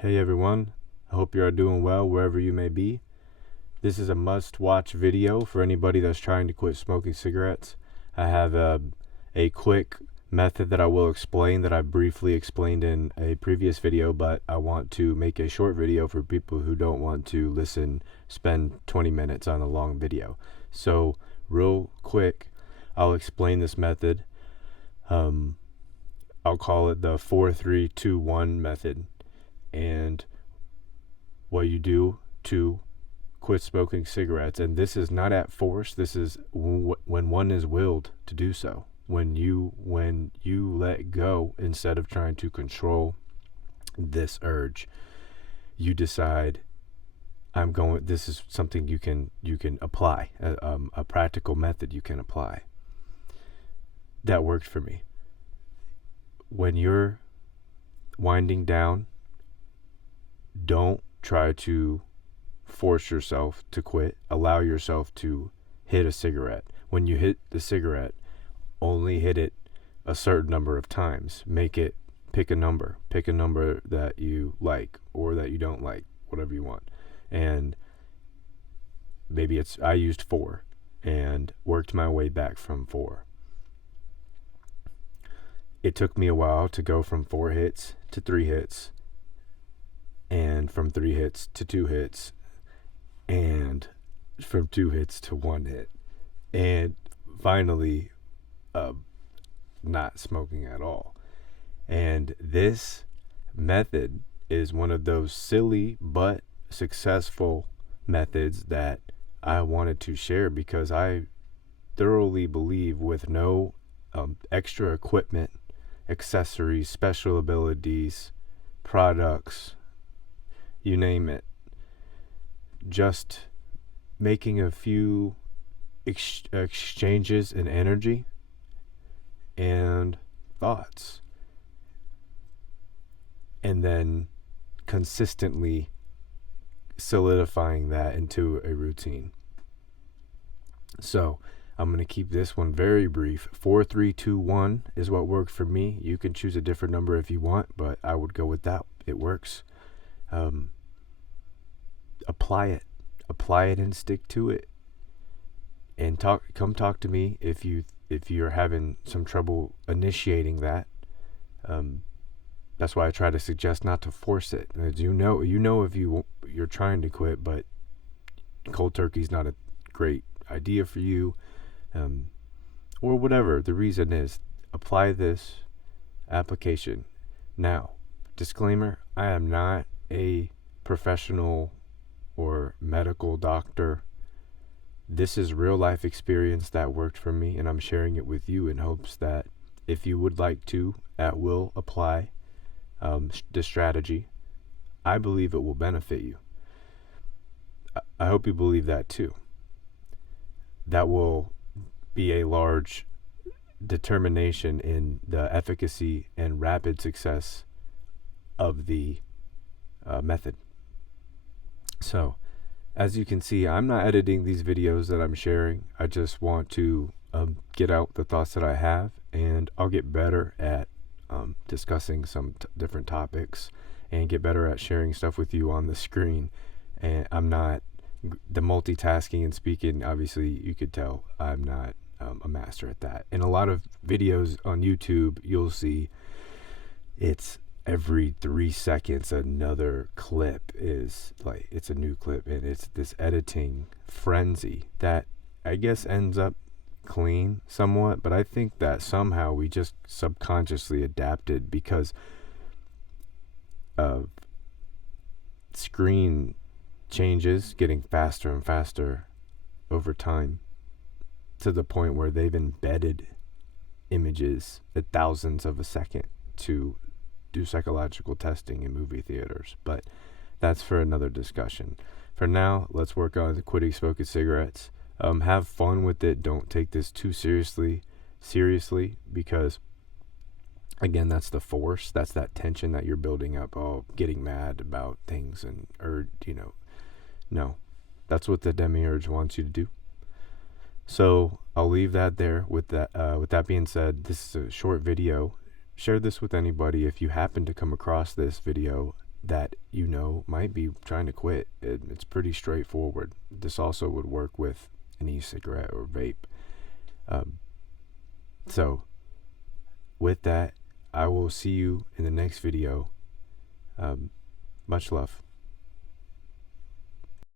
Hey everyone, I hope you are doing well wherever you may be. This is a must-watch video for anybody that's trying to quit smoking cigarettes. I have a quick method that I will explain that I briefly explained in a previous video, but I want to make a short video for people who don't want to spend 20 minutes on a long video. So real quick, I'll explain this method. I'll call it the 4-3-2-1 method. And what you do to quit smoking cigarettes, and this is not at force, this is when one is willed to do so, when you let go instead of trying to control this urge. You decide, this is something you can apply, a practical method you can apply that worked for me. When you're winding down, don't try to force yourself to quit. Allow yourself to hit a cigarette. When you hit the cigarette, only hit it a certain number of times. Pick a number that you like or that you don't like, whatever you want. And maybe I used 4 and worked my way back from 4. It took me a while to go from 4 hits to 3 hits, and from 3 hits to 2 hits, and from 2 hits to 1 hit, and finally not smoking at all. And this method is one of those silly but successful methods that I wanted to share because I thoroughly believe with no extra equipment, accessories, special abilities, products, you name it, just making a few exchanges in energy and thoughts, and then consistently solidifying that into a routine. So I'm going to keep this one very brief. 4-3-2-1 is what worked for me. You can choose a different number if you want, but I would go with that. It works. Apply it and stick to it, and come talk to me if you're having some trouble initiating that. That's why I try to suggest not to force it. As you know if you're trying to quit, but cold turkey is not a great idea for you, or whatever the reason is. Apply this application. Now, disclaimer, I am not a professional or medical doctor. This is real life experience that worked for me, and I'm sharing it with you in hopes that if you would like to at will apply the strategy, I believe it will benefit you. I hope you believe that too. That will be a large determination in the efficacy and rapid success of the method. So, as you can see, I'm not editing these videos that I'm sharing. I just want to get out the thoughts that I have, and I'll get better at discussing some different topics and get better at sharing stuff with you on the screen. And I'm not the multitasking and speaking. Obviously, you could tell I'm not a master at that. In a lot of videos on YouTube, you'll see it's every 3 seconds another clip is like, it's a new clip, and it's this editing frenzy that I guess ends up clean somewhat, but I think that somehow we just subconsciously adapted because of screen changes getting faster and faster over time, to the point where they've embedded images at thousands of a second to do psychological testing in movie theaters. But that's for another discussion. For now, let's work on quitting smoking cigarettes. Have fun with it. Don't take this too seriously, because again, that's the force. That's that tension that you're building up. Getting mad about things no, that's what the demiurge wants you to do. So I'll leave that there. With that being said, this is a short video. Share this with anybody if you happen to come across this video that you know might be trying to quit. It's pretty straightforward. This also would work with an e-cigarette or vape. So with that, I will see you in the next video. Much love.